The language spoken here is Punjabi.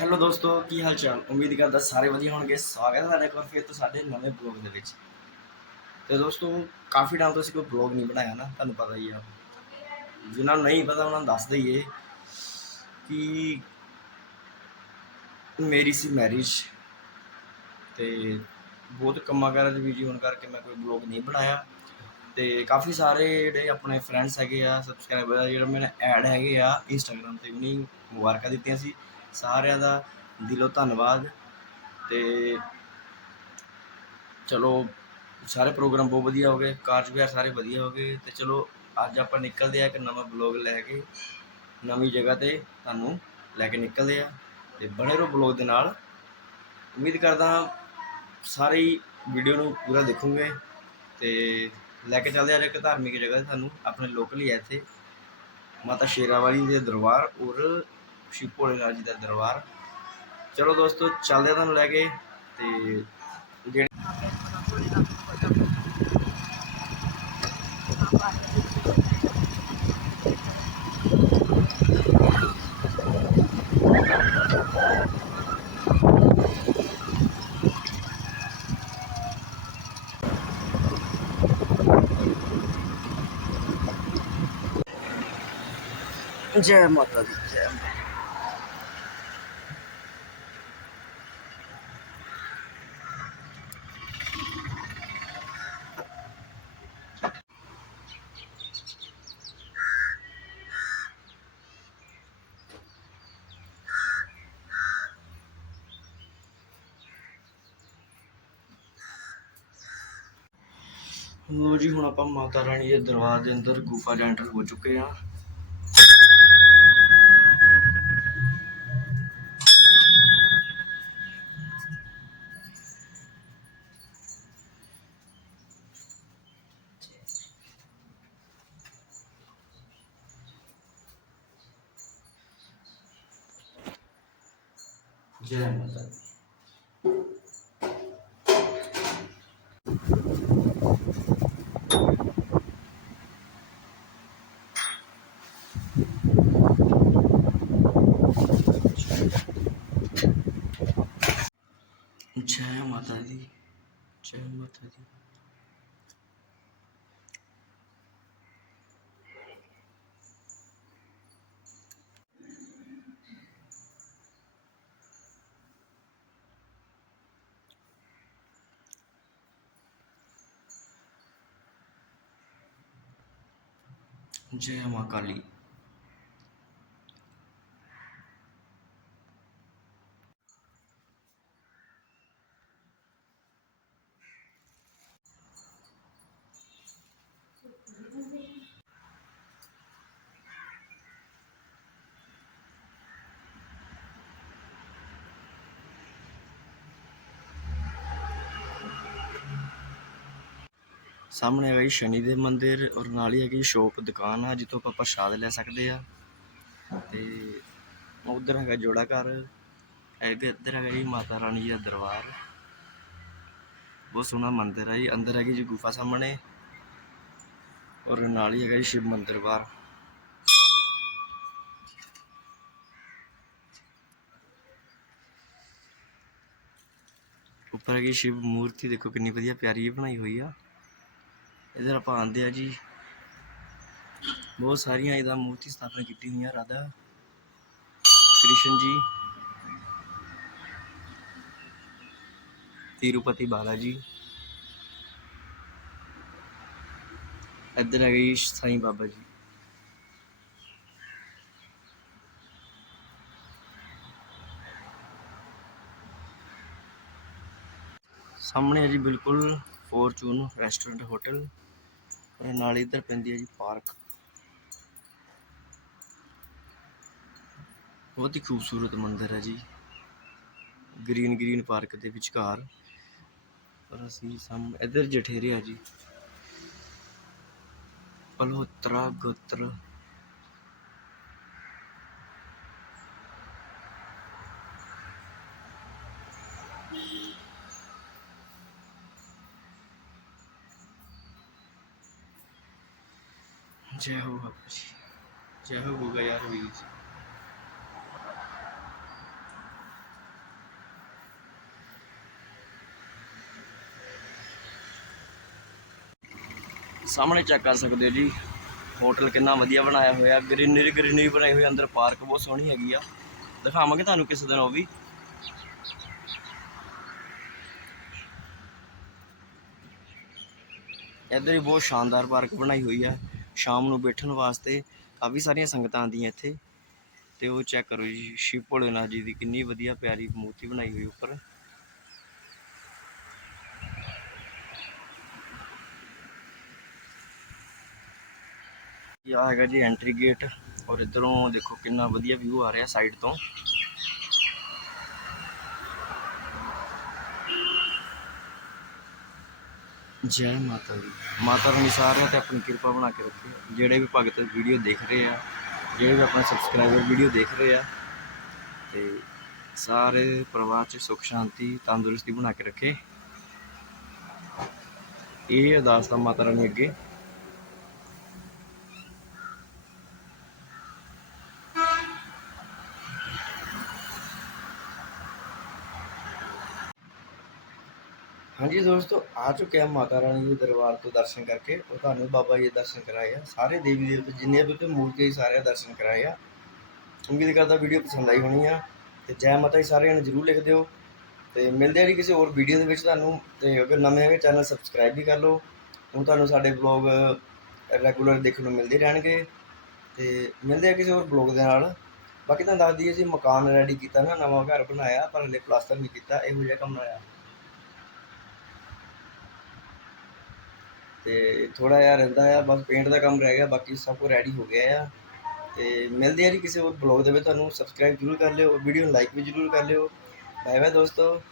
ਹੈਲੋ ਦੋਸਤੋ, ਕੀ ਹਾਲ ਚਾਲ ਉਮੀਦ ਕਰਦਾ ਸਾਰੇ ਵਧੀਆ ਹੋਣਗੇ। ਸਵਾਗਤ ਹੈ ਤੁਹਾਡਾ ਇੱਕ ਵਾਰ ਫਿਰ ਤੋਂ ਸਾਡੇ ਨਵੇਂ ਬਲੌਗ ਦੇ ਵਿੱਚ। ਤੇ ਦੋਸਤੋ, ਕਾਫੀ ਟਾਈਮ ਤੋਂ ਅਸੀਂ ਕੋਈ ਬਲੌਗ ਨਹੀਂ ਬਣਾਇਆ ਨਾ, ਤੁਹਾਨੂੰ ਪਤਾ ਹੀ ਆ। ਜਿਨ੍ਹਾਂ ਨੂੰ ਨਹੀਂ ਪਤਾ, ਉਹਨਾਂ ਨੂੰ ਦੱਸ ਦਈਏ ਕਿ ਮੇਰੀ ਸੀ ਮੈਰਿਜ ਤੇ ਬਹੁਤ ਕੰਮਾਂ ਕਾਰਾਂ 'ਚ ਬਿਜ਼ੀ ਹੋਣ ਕਰਕੇ ਮੈਂ ਕੋਈ ਬਲੌਗ ਨਹੀਂ ਬਣਾਇਆ। ਤੇ ਕਾਫੀ ਸਾਰੇ ਜਿਹੜੇ ਆਪਣੇ ਫਰੈਂਡਸ ਹੈਗੇ ਆ ਸਬਸਕ੍ਰਾਈਬਰ ਜਿਹੜੇ ਮੇਰੇ ਐਡ ਹੈਗੇ ਆ ਇੰਸਟਾਗ੍ਰam ਤੇ, ਉਹਨੀ ਮੁਬਾਰਕਾਂ ਦਿੱਤੀਆਂ ਸੀ। ਸਾਰਿਆਂ ਦਾ ਦਿਲੋਂ ਧੰਨਵਾਦ ਤੇ ਚਲੋ ਸਾਰੇ ਪ੍ਰੋਗਰਾਮ ਬਹੁਤ ਵਧੀਆ ਹੋ ਗਏ ਕਾਰਜ ਵਿਹਾਰ ਸਾਰੇ ਵਧੀਆ ਹੋ ਗਏ ਤੇ ਚਲੋ ਅੱਜ ਆਪਾਂ ਨਿਕਲਦੇ ਆ ਇੱਕ ਨਵਾਂ ਬਲੌਗ ਲੈ ਕੇ, ਨਵੀਂ ਜਗ੍ਹਾ ਤੇ ਤੁਹਾਨੂੰ ਲੈ ਕੇ ਨਿਕਲਦੇ ਆ ਤੇ ਬਣੇ ਰਹੋ ਬਲੌਗ ਦੇ ਨਾਲ। ਉਮੀਦ ਕਰਦਾ ਸਾਰੀ ਵੀਡੀਓ ਨੂੰ ਪੂਰਾ ਦੇਖੋਗੇ ਤੇ ਲੈ ਕੇ ਚੱਲਦੇ ਆ ਇੱਕ ਧਾਰਮਿਕ ਜਗ੍ਹਾ ਤੇ ਤੁਹਾਨੂੰ ਆਪਣੇ ਲੋਕਲ ਹੀ ਆ ਇੱਥੇ, ਮਾਤਾ ਸ਼ੇਰਾਵਾਲੀ ਦੇ ਦਰਬਾਰ ਔਰ ਸ਼ਿਵ ਭੋਲੇਨਾਥ ਜੀ ਦਾ ਦਰਬਾਰ। ਚਲੋ ਦੋਸਤੋ, ਚੱਲਦੇ ਆ ਤੁਹਾਨੂੰ ਲੈ ਕੇ ਤੇ ਜਿਹੜੇ ਜੈ ਮਾਤਾ ਦੀ ਜੈ ਮਾਤਾ ਲੋ ਜੀ, ਹੁਣ ਆਪਾਂ ਮਾਤਾ ਰਾਣੀ ਦੇ ਦਰਬਾਰ ਦੇ ਅੰਦਰ ਗੁਫਾ 'ਚ ਐਂਟਰ ਹੋ ਚੁੱਕੇ ਆ ਜੈ ਮਾਤਾ ਦੀ ਜੈ ਮਾਤਾ ਦੀ ਜੈ ਮਾਤਾ ਦੀ ਜੈ ਮਾਂ ਕਾਲੀ ਸਾਹਮਣੇ ਹੈਗਾ ਜੀ ਸ਼ਨੀ ਦੇ ਮੰਦਿਰ ਔਰ ਨਾਲ ਹੀ ਹੈਗੀ ਸ਼ੋਪ ਦੁਕਾਨ ਆ, ਜਿੱਥੋਂ ਆਪਾਂ ਪ੍ਰਸ਼ਾਦ ਲੈ ਸਕਦੇ ਆ। ਤੇ ਉਧਰ ਹੈਗਾ ਜੋੜਾ ਘਰ, ਇੱਧਰ ਹੈਗਾ ਜੀ ਮਾਤਾ ਰਾਣੀ ਦਾ ਦਰਬਾਰ। ਬਹੁਤ ਸੋਹਣਾ ਮੰਦਿਰ ਹੈ ਜੀ, ਅੰਦਰ ਹੈਗੀ ਜੀ ਗੁਫਾ ਸਾਹਮਣੇ। ਔਰ ਨਾਲ ਹੀ ਹੈਗਾ ਜੀ ਸ਼ਿਵ ਮੰਦਿਰ ਬਾਹਰ। ਉੱਪਰ ਹੈਗੀ ਸ਼ਿਵ ਮੂਰਤੀ, ਦੇਖੋ ਕਿੰਨੀ ਵਧੀਆ ਪਿਆਰੀ ਬਣਾਈ ਹੋਈ ਆ। ਇਧਰ ਆਪਾਂ ਆਂਦੇ ਆ ਜੀ। ਬਹੁਤ ਸਾਰੀਆਂ ਇਹਦਾ ਮੂਰਤੀ ਸਥਾਪਨਾ ਕੀਤੀ ਹੋਈਆਂ, ਰਾਧਾ ਕ੍ਰਿਸ਼ਨ ਜੀ, ਤਿਰੂਪਤੀ ਬਾਲਾ ਜੀ ਇੱਧਰ ਹੈਗੇ ਜੀ ਸਾਈਂ ਬਾਬਾ ਜੀ। ਸਾਹਮਣੇ ਹੈ ਜੀ ਬਿਲਕੁਲ ਫੋਰਚੂਨ ਰੈਸਟੋਰੈਂਟ ਹੋਟਲ। ਨਾਲ ਇੱਧਰ ਪੈਂਦੀ ਹੈ ਜੀ ਪਾਰਕ। ਬਹੁਤ ਹੀ ਖੂਬਸੂਰਤ ਮੰਦਿਰ ਹੈ ਜੀ। ਗ੍ਰੀਨ ਗ੍ਰੀਨ ਪਾਰਕ ਦੇ ਵਿਚਕਾਰ। ਪਰ ਅਸੀਂ ਸਾਹਮ ਇੱਧਰ ਜਠੇਰੇ ਆ ਜੀ। ਪਲਹੋਤਰਾ ਗੋਤਰ ਜੈ ਹੋ ਬਾਬਾ ਜੀ। ਜੈ ਹੋ ਗੋਗਾ ਯਾਰ ਵੀਰ ਸਾਹਮਣੇ ਚੈੱਕ ਕਰ ਸਕਦੇ ਹੋ ਜੀ। ਹੋਟਲ ਕਿੰਨਾ ਵਧੀਆ ਬਣਾਇਆ ਹੋਇਆ। ਗ੍ਰੀਨਰੀ ਗ੍ਰੀਨਰੀ ਬਣਾਈ ਹੋਈ ਅੰਦਰ ਪਾਰਕ ਬਹੁਤ ਸੋਹਣੀ ਹੈਗੀ ਆ। ਦਿਖਾਵਾਂਗੇ ਤੁਹਾਨੂੰ ਕਿਸੇ ਦਿਨ ਉਹ ਵੀ। ਇੱਧਰ ਹੀ ਬਹੁਤ ਸ਼ਾਨਦਾਰ ਪਾਰਕ ਬਣਾਈ ਹੋਈ ਹੈ ਸ਼ਾਮ ਨੂੰ ਬੈਠਣ ਵਾਸਤੇ ਕਾਫੀ ਸਾਰੀਆਂ ਸੰਗਤਾਂ ਆਉਂਦੀਆਂ ਇੱਥੇ। ਤੇ ਉਹ ਚੈੱਕ ਕਰੋ ਜੀ, ਸ਼ਿਵ ਭੋਲੇਨਾਥ ਜੀ ਦੀ ਕਿੰਨੀ ਵਧੀਆ ਪਿਆਰੀ ਮੂਰਤੀ ਬਣਾਈ ਹੋਈ ਉੱਪਰ। ਇਹ ਹੈਗਾ ਜੀ ਐਂਟਰੀ ਗੇਟ ਔਰ ਇਧਰੋਂ ਦੇਖੋ ਕਿੰਨਾ ਵਧੀਆ ਵਿਊ ਆ ਰਿਹਾ ਸਾਈਡ ਤੋਂ। ਜੈ ਮਾਤਾ ਦੀ। ਮਾਤਾ ਰਾਣੀ ਸਾਰਿਆਂ ਤੇ ਆਪਣੀ ਕਿਰਪਾ ਬਣਾ ਕੇ ਰੱਖੇ। ਜਿਹੜੇ ਵੀ ਭਗਤ ਵੀਡੀਓ ਦੇਖ ਰਹੇ ਆ, ਜਿਹੜੇ ਵੀ ਆਪਣੇ ਸਬਸਕ੍ਰਾਈਬਰ ਵੀਡੀਓ ਦੇਖ ਰਹੇ ਆ, ਤੇ ਸਾਰੇ ਪਰਿਵਾਰ 'ਚ ਸੁੱਖ, ਸ਼ਾਂਤੀ, ਤੰਦਰੁਸਤੀ ਬਣਾ ਕੇ ਰੱਖੇ। ਇਹ ਅਰਦਾਸ ਤਾਂ ਮਾਤਾ ਰਾਣੀ ਅੱਗੇ ਹਾਂਜੀ ਦੋਸਤੋ, ਆ ਚੁੱਕੇ ਆ ਮਾਤਾ ਰਾਣੀ ਦੇ ਦਰਬਾਰ ਤੋਂ ਦਰਸ਼ਨ ਕਰਕੇ। ਉਹ ਤੁਹਾਨੂੰ ਬਾਬਾ ਜੀ ਦੇ ਦਰਸ਼ਨ ਕਰਾਏ ਆ। ਸਾਰੇ ਦੇਵੀ ਦੇਵਤੇ ਜਿੰਨੇ ਵੀ ਤੇ ਮੂਰਤੀ ਸਾਰੇ ਦਰਸ਼ਨ ਕਰਾਏ ਆ। ਉਮੀਦ ਕਰਦਾ ਵੀਡੀਓ ਪਸੰਦ ਆਈ ਹੋਣੀ ਆ। ਤੇ ਜੈ ਮਾਤਾ ਜੀ ਸਾਰਿਆਂ ਨੂੰ ਜਰੂਰ ਲਿਖ ਦਿਓ। ਤੇ ਮਿਲਦੇ ਆ ਜੀ ਕਿਸੇ ਹੋਰ ਵੀਡੀਓ ਦੇ ਵਿੱਚ ਤੁਹਾਨੂੰ। ਤੇ ਅਗਰ ਨਵੇਂ ਹੈਗੇ, ਚੈਨਲ ਸਬਸਕ੍ਰਾਈਬ ਵੀ ਕਰ ਲਓ। ਹੁਣ ਤੁਹਾਨੂੰ ਸਾਡੇ ਬਲੌਗ ਰੈਗੂਲਰ ਦੇਖਣ ਨੂੰ ਮਿਲਦੇ ਰਹਿਣਗੇ। ਤੇ ਮਿਲਦੇ ਆ ਕਿਸੇ ਹੋਰ ਬਲੌਗ ਦੇ ਨਾਲ। ਬਾਕੀ ਤੁਹਾਨੂੰ ਦੱਸ ਦਈਏ, ਅਸੀਂ ਮਕਾਨ ਰੈਡੀ ਕੀਤਾ ਨਾ, ਨਵਾਂ ਘਰ ਬਣਾਇਆ, ਪਰ ਹਲੇ ਪਲਾਸਟਰ ਨਹੀਂ ਕੀਤਾ, ਇਹੋ ਜਿਹਾ ਕੰਮ ਆਇਆ। ਤੇ ਥੋੜਾ ਜਿਹਾ ਰਹਿੰਦਾ ਆ, ਬਸ ਪੇਂਟ ਦਾ ਕੰਮ ਰਹਿ ਗਿਆ, ਬਾਕੀ ਸਭ ਕੁਝ ਰੈਡੀ ਹੋ ਗਿਆ ਆ। ਤੇ ਮਿਲਦੇ ਆ ਜੀ ਕਿਸੇ ਹੋਰ ਬਲੌਗ ਦੇ ਵਿੱਚ, ਤੁਹਾਨੂੰ ਸਬਸਕ੍ਰਾਈਬ ਜ਼ਰੂਰ ਕਰ ਲਿਓ ਵੀਡੀਓ ਨੂੰ ਲਾਈਕ ਵੀ ਜ਼ਰੂਰ ਕਰ ਲਿਓ। ਬਾਏ ਬਾਏ ਦੋਸਤੋ।